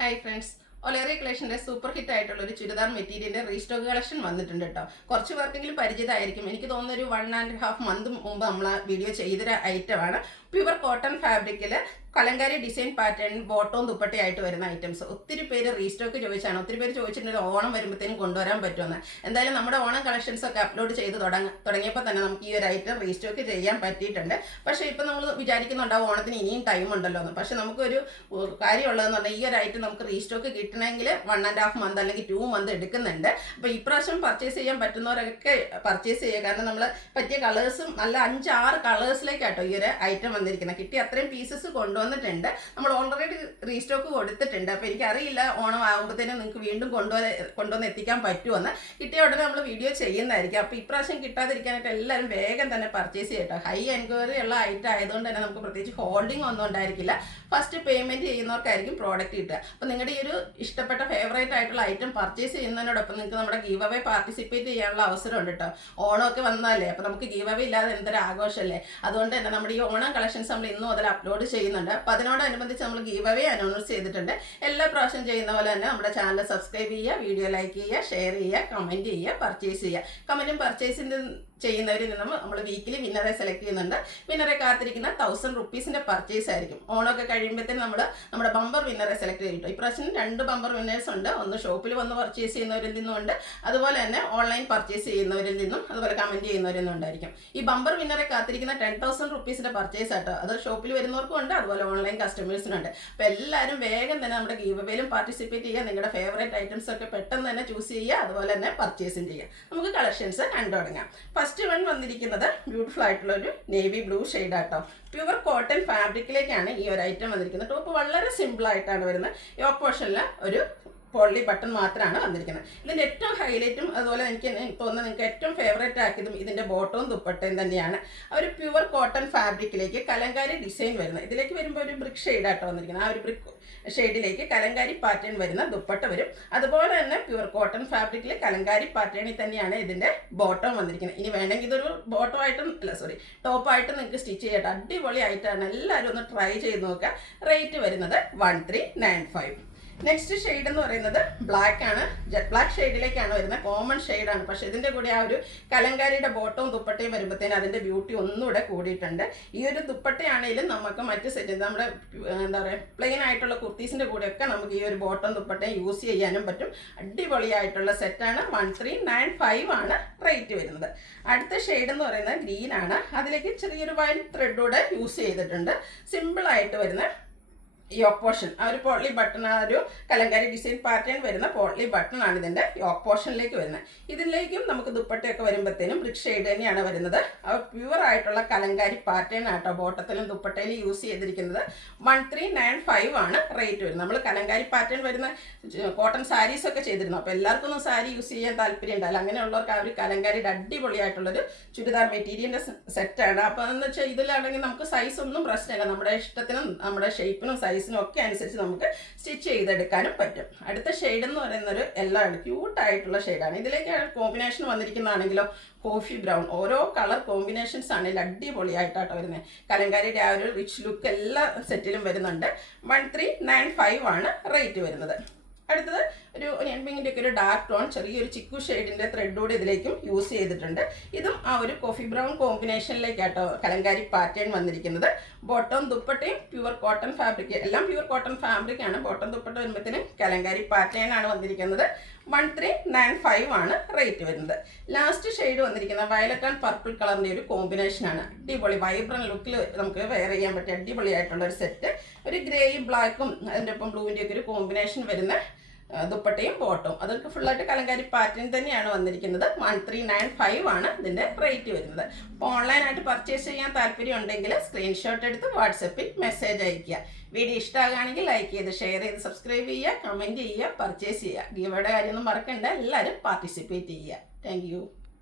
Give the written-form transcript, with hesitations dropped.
Hi friends, ഒലേറിയ കളക്ഷൻ്റെ super hit ആയിട്ടുള്ള ഒരു ചുരിദാർ മെറ്റീരിയലിൻ്റെ റീസ്റ്റോക്ക് കളക്ഷൻ വന്നിട്ടുണ്ട് കേട്ടോ. കുറച്ച് പേർക്കെങ്കിലും പരിചിതമായിരിക്കും. എനിക്ക് തോന്നുന്ന ഒരു 1.5 മന്ത് മുമ്പ് നമ്മൾ വീഡിയോ ചെയ്തൊരു ഐറ്റമാണ്. പ്യുവർ കോട്ടൺ ഫാബ്രിക്കിൽ കലങ്കാരി ഡിസൈൻ പാറ്റേൺ ബോട്ടവും ദുപ്പട്ടയായിട്ട് വരുന്ന ഐറ്റംസ്. ഒത്തിരി പേര് റീസ്റ്റോക്ക് ചോദിച്ചാണ്. ഒത്തിരി പേര് ചോദിച്ചിട്ടുണ്ട് ഓണം വരുമ്പോഴത്തേനും കൊണ്ടുവരാൻ പറ്റുമെന്ന്. എന്തായാലും നമ്മുടെ ഓണം കളക്ഷൻസ് ഒക്കെ അപ്ലോഡ് ചെയ്ത് തുടങ്ങിയപ്പോൾ തന്നെ നമുക്ക് ഈ ഒരു ഐറ്റം റീസ്റ്റോക്ക് ചെയ്യാൻ പറ്റിയിട്ടുണ്ട്. പക്ഷേ ഇപ്പോൾ നമ്മൾ വിചാരിക്കുന്നുണ്ടാവും ഓണത്തിന് ഇനിയും ടൈം ഉണ്ടല്ലോ എന്ന്. പക്ഷേ നമുക്കൊരു കാര്യമുള്ളതെന്ന് പറഞ്ഞാൽ ഈ ഒരു ഐറ്റം നമുക്ക് റീസ്റ്റോക്ക് കിട്ടണമെങ്കിൽ 1.5 മന്ത് അല്ലെങ്കിൽ 2 മന്ത് എടുക്കുന്നുണ്ട്. അപ്പോൾ ഇപ്രാവശ്യം പർച്ചേസ് ചെയ്യാൻ പറ്റുന്നവരൊക്കെ പർച്ചേസ് ചെയ്യുക. കാരണം നമ്മൾ പറ്റിയ കളേഴ്സും നല്ല 5-6 കളേഴ്സിലേക്കാട്ടോ ഈ ഒരു ഐറ്റം വന്നിരിക്കുന്നത്. കിട്ടിയ അത്രയും പീസസ് കൊണ്ടുവന്നിട്ടുണ്ട്. നമ്മൾ ഓൾറെഡി റീസ്റ്റോക്ക് കൊടുത്തിട്ടുണ്ട്. അപ്പോൾ എനിക്കറിയില്ല ഓണം ആകുമ്പോഴത്തേനും നിങ്ങൾക്ക് വീണ്ടും കൊണ്ടുവന്ന് എത്തിക്കാൻ പറ്റുമെന്ന്. കിട്ടിയ ഉടനെ നമ്മൾ വീഡിയോ ചെയ്യുന്നതായിരിക്കും. അപ്പോൾ ഇപ്രാവശ്യം കിട്ടാതിരിക്കാനായിട്ട് എല്ലാവരും വേഗം തന്നെ പർച്ചേസ് ചെയ്യട്ടോ. ഹൈ എൻക്വയറി ഉള്ള ഐറ്റം ആയതുകൊണ്ട് തന്നെ നമുക്ക് പ്രത്യേകിച്ച് ഹോൾഡിംഗ് ഒന്നും ഉണ്ടായിരിക്കില്ല. ഫസ്റ്റ് പേയ്മെൻറ്റ് ചെയ്യുന്നവർക്കായിരിക്കും പ്രോഡക്റ്റ് കിട്ടുക. അപ്പോൾ നിങ്ങളുടെ ഈ ഒരു ഇഷ്ടപ്പെട്ട ഫേവറേറ്റ് ആയിട്ടുള്ള ഐറ്റം പർച്ചേസ് ചെയ്യുന്നതിനോടൊപ്പം നിങ്ങൾക്ക് നമ്മുടെ ഗീവ് അവേ പാർട്ടിസിപ്പേറ്റ് ചെയ്യാനുള്ള അവസരമുണ്ട് കേട്ടോ. ഓണമൊക്കെ വന്നാലേ അപ്പോൾ നമുക്ക് ഗീവ് അവേ ഇല്ലാതെ എന്തൊരു ആഘോഷമല്ലേ. അതുകൊണ്ട് തന്നെ നമ്മുടെ ഈ ഓണം കളക്ഷൻസ് നമ്മൾ ഇന്ന് മുതൽ അപ്ലോഡ് ചെയ്യുന്നുണ്ട്. അപ്പോൾ അതിനോടനുബന്ധിച്ച് നമ്മൾ ഗീവ് അവേ അനൗൺസ് ചെയ്തിട്ടുണ്ട്. എല്ലാ പ്രാവശ്യം ചെയ്യുന്ന പോലെ തന്നെ നമ്മുടെ ചാനൽ സബ്സ്ക്രൈബ് ചെയ്യുക, വീഡിയോ ലൈക്ക് ചെയ്യുക, ഷെയർ ചെയ്യുക, കമൻറ്റ് ചെയ്യുക, പർച്ചേസ് ചെയ്യുക. കമൻറ്റും പർച്ചേസിൻ്റെ ചെയ്യുന്നവരിൽ നിന്നും നമ്മൾ വീക്കിലി വിന്നറെ സെലക്ട് ചെയ്യുന്നുണ്ട്. വിന്നറെ കാത്തിരിക്കുന്ന 1000 റുപ്പീസിൻ്റെ പർച്ചേസ് ആയിരിക്കും. ഓണമൊക്കെ കഴിയുമ്പോഴത്തേനും നമ്മൾ നമ്മുടെ ബമ്പർ വിന്നറെ സെലക്ട് ചെയ്തിട്ടു. ഇപ്രാവശ്യം 2 ബമ്പർ വിന്നേഴ്സ് ഉണ്ട്. ഒന്ന് ഷോപ്പിൽ വന്ന് പർച്ചേസ് ചെയ്യുന്നവരിൽ നിന്നുമുണ്ട്, അതുപോലെ തന്നെ ഓൺലൈൻ പർച്ചേസ് ചെയ്യുന്നവരിൽ നിന്നും, അതുപോലെ കമൻറ്റ് ചെയ്യുന്നവരിൽ നിന്നും ഉണ്ടായിരിക്കും. ഈ ബമ്പർ വിന്നറെ കാത്തിരിക്കുന്ന 10,000 റുപ്പീസിൻ്റെ പർച്ചേസ് ആട്ടോ. അത് ഷോപ്പിൽ വരുന്നവർക്കും ഉണ്ട്, അതുപോലെ ഓൺലൈൻ കസ്റ്റമേഴ്സിനുണ്ട്. അപ്പോൾ എല്ലാവരും വേഗം തന്നെ നമ്മുടെ ഗീവ് അവേയിലും പാർട്ടിസിപ്പേറ്റ് ചെയ്യുക. നിങ്ങളുടെ ഫേവറേറ്റ് ഐറ്റംസ് ഒക്കെ പെട്ടെന്ന് തന്നെ ചൂസ് ചെയ്യുക, അതുപോലെ തന്നെ പർച്ചേസും ചെയ്യുക. നമുക്ക് കളക്ഷൻസ് കണ്ടു തുടങ്ങാം. ഫസ്റ്റ് വൺ വന്നിരിക്കുന്നത് ബ്യൂട്ടിഫുൾ ആയിട്ടുള്ള ഒരു നേവി ബ്ലൂ ഷെയ്ഡ് ആട്ടോ. പ്യുവർ കോട്ടൺ ഫാബ്രിക്കിലേക്കാണ് ഈ ഒരു ഐറ്റം വന്നിരിക്കുന്നത്. ടോപ്പ് വളരെ സിമ്പിൾ ആയിട്ടാണ് വരുന്നത്. യോക്ക് പോർഷനിൽ ഒരു പോളി ബട്ടൺ മാത്രമാണ് വന്നിരിക്കുന്നത്. ഇതിൻ്റെ ഏറ്റവും ഹൈലൈറ്റും അതുപോലെ എനിക്ക് തോന്നുന്നത് നിങ്ങൾക്ക് ഏറ്റവും ഫേവറേറ്റ് ആക്കിയതും ഇതിൻ്റെ ബോട്ടവും ദുപ്പട്ടയും തന്നെയാണ്. ഒരു പ്യുവർ കോട്ടൺ ഫാബ്രിക്കിലേക്ക് കലങ്കാരി ഡിസൈൻ വരുന്നത്. ഇതിലേക്ക് വരുമ്പോൾ ഒരു ബ്രിക്ക് ഷെയ്ഡാട്ടോ വന്നിരിക്കുന്നത്. ആ ഒരു ബ്രിക്ക് ഷെയ്ഡിലേക്ക് കലങ്കാരി പാറ്റേൺ വരുന്ന ദുപ്പട്ട വരും. അതുപോലെ തന്നെ പ്യുവർ കോട്ടൺ ഫാബ്രിക്കിൽ കലങ്കാരി പാറ്റേണിൽ തന്നെയാണ് ഇതിൻ്റെ ബോട്ടം വന്നിരിക്കുന്നത്. ഇനി വേണമെങ്കിൽ ഇതൊരു ബോട്ടമായിട്ടും ടോപ്പായിട്ടും നിങ്ങൾക്ക് സ്റ്റിച്ച് ചെയ്യട്ടെ. അടിപൊളിയായിട്ടാണ്. എല്ലാവരും ഒന്ന് ട്രൈ ചെയ്ത് നോക്കുക. റേറ്റ് വരുന്നത് 1395. നെക്സ്റ്റ് ഷെയ്ഡ് എന്ന് പറയുന്നത് ബ്ലാക്ക് ആണ്. ജെറ്റ് ബ്ലാക്ക് ഷെയ്ഡിലേക്കാണ് വരുന്നത്. കോമൺ ഷെയ്ഡാണ്. പക്ഷേ ഇതിൻ്റെ കൂടെ ആ ഒരു കലങ്കാരിയുടെ ബോട്ടവും ദുപ്പട്ടയും വരുമ്പോഴത്തേനും അതിൻ്റെ ബ്യൂട്ടി ഒന്നുകൂടെ കൂടിയിട്ടുണ്ട്. ഈ ഒരു ദുപ്പട്ടയാണെങ്കിലും നമുക്ക് മറ്റ് സെറ്റ് നമ്മുടെ എന്താ പറയുക പ്ലെയിൻ ആയിട്ടുള്ള കുർത്തീസിൻ്റെ കൂടെയൊക്കെ നമുക്ക് ഈ ഒരു ബോട്ടം ദുപ്പട്ടയും യൂസ് ചെയ്യാനും പറ്റും. അടിപൊളിയായിട്ടുള്ള സെറ്റാണ്. 1395 ആണ് റേറ്റ് വരുന്നത്. അടുത്ത ഷെയ്ഡ് എന്ന് പറയുന്നത് ഗ്രീനാണ്. അതിലേക്ക് ചെറിയൊരു വൈറ്റ് ത്രെഡോടെ യൂസ് ചെയ്തിട്ടുണ്ട്. സിമ്പിളായിട്ട് വരുന്ന യോക്ക് പോർഷൻ, ആ ഒരു പോട്ട്ലി ബട്ടൺ, ആ ഒരു കലങ്കാരി ഡിസൈൻ പാറ്റേൺ വരുന്ന പോട്ട്ലി ബട്ടൺ ആണ് ഇതിൻ്റെ യോക്ക് പോർഷനിലേക്ക് വരുന്നത്. ഇതിലേക്കും നമുക്ക് ദുപ്പട്ടയൊക്കെ വരുമ്പോഴത്തേനും ബ്രിക്ക് ഷെയ്ഡ് തന്നെയാണ് വരുന്നത്. ആ പ്യുവർ ആയിട്ടുള്ള കലങ്കാരി പാറ്റേൺ ആട്ടോ ബോട്ടത്തിലും ദുപ്പട്ടയിലും യൂസ് ചെയ്തിരിക്കുന്നത്. 1395 ആണ് റേറ്റ് വരുന്നത്. നമ്മൾ കലങ്കാരി പാറ്റേൺ വരുന്ന കോട്ടൺ സാരീസൊക്കെ ചെയ്തിരുന്നു. അപ്പോൾ എല്ലാവർക്കും ഒന്നും സാരി യൂസ് ചെയ്യാൻ താല്പര്യം ഉണ്ടാവില്ല. അങ്ങനെയുള്ളവർക്ക് ആ ഒരു കലങ്കാരിയുടെ അടിപൊളിയായിട്ടുള്ളൊരു ചുരിദാർ മെറ്റീരിയലിൻ്റെ സെറ്റാണ്. അപ്പോൾ എന്ന് വെച്ചാൽ ഇതിലാണെങ്കിൽ നമുക്ക് സൈസ് ഒന്നും പ്രശ്നമില്ല. നമ്മുടെ ഇഷ്ടത്തിനും നമ്മുടെ ഷേപ്പിനും സൈസിനും ഒക്കെ അനുസരിച്ച് നമുക്ക് സ്റ്റിച്ച് ചെയ്തെടുക്കാനും പറ്റും. അടുത്ത ഷെയ്ഡ് എന്ന് പറയുന്നൊരു എല്ലാം ക്യൂട്ടായിട്ടുള്ള ഷെയ്ഡാണ്. ഇതിലേക്ക് കോമ്പിനേഷൻ വന്നിരിക്കുന്നതാണെങ്കിലോ കോഫി ബ്രൗൺ. ഓരോ കളർ കോമ്പിനേഷൻസ് ആണെങ്കിലും അടിപൊളിയായിട്ടാട്ടോ വരുന്നത്. കലങ്കാരിയുടെ ആ ഒരു റിച്ച് ലുക്ക് എല്ലാ സെറ്റിലും വരുന്നുണ്ട്. 1395 ആണ് റേറ്റ് വരുന്നത്. അടുത്തത് ഒരു പിങ്കിൻ്റെ ഒക്കെ ഒരു ഡാർക്ക് ടോൺ, ചെറിയൊരു ചിക്കു ഷെയ്ഡിൻ്റെ ത്രെഡോട് ഇതിലേക്കും യൂസ് ചെയ്തിട്ടുണ്ട്. ഇതും ആ ഒരു കോഫി ബ്രൗൺ കോമ്പിനേഷനിലേക്കാട്ടോ കലങ്കാരി പാറ്റേൺ വന്നിരിക്കുന്നത്. ബോട്ടം ദുപ്പട്ടയും പ്യുവർ കോട്ടൺ ഫാബ്രിക്, എല്ലാം പ്യുവർ കോട്ടൺ ഫാബ്രിക് ആണ്. ബോട്ടം ദുപ്പട്ട വരുമ്പോഴത്തേനും കലങ്കാരി പാറ്റേൺ ആണ് വന്നിരിക്കുന്നത്. 1395 ആണ് റേറ്റ് വരുന്നത്. ലാസ്റ്റ് ഷെയ്ഡ് വന്നിരിക്കുന്നത് വയലറ്റ് ആൻഡ് പർപ്പിൾ കളറിൻ്റെ ഒരു കോമ്പിനേഷനാണ്. അടിപൊളി വൈബ്രന്റ് ലുക്കിൽ നമുക്ക് വെയർ ചെയ്യാൻ പറ്റിയ അടിപൊളിയായിട്ടുള്ള ഒരു സെറ്റ്. ഒരു ഗ്രേയും ബ്ലാക്കും അതിൻ്റെ ഒപ്പം ബ്ലൂവിൻ്റെ ഒക്കെ ഒരു കോമ്പിനേഷൻ വരുന്ന ദുപ്പട്ടയും ബോട്ടവും അതൊക്കെ ഫുള്ളായിട്ട് കലങ്കാരി പാറ്റേൺ തന്നെയാണ് വന്നിരിക്കുന്നത്. 1395 ആണ് ഇതിൻ്റെ റേറ്റ് വരുന്നത്. അപ്പോൾ ഓൺലൈനായിട്ട് പർച്ചേസ് ചെയ്യാൻ താല്പര്യം ഉണ്ടെങ്കിൽ സ്ക്രീൻഷോട്ട് എടുത്ത് വാട്സപ്പിൽ മെസ്സേജ് അയയ്ക്കുക. വീഡിയോ ഇഷ്ടമാകുകയാണെങ്കിൽ ലൈക്ക് ചെയ്ത് ഷെയർ ചെയ്ത് സബ്സ്ക്രൈബ് ചെയ്യുക, കമൻറ്റ് ചെയ്യുക, പർച്ചേസ് ചെയ്യുക. ഗീവയുടെ കാര്യമൊന്നും മറക്കണ്ട. എല്ലാവരും പാർട്ടിസിപ്പേറ്റ് ചെയ്യുക. താങ്ക്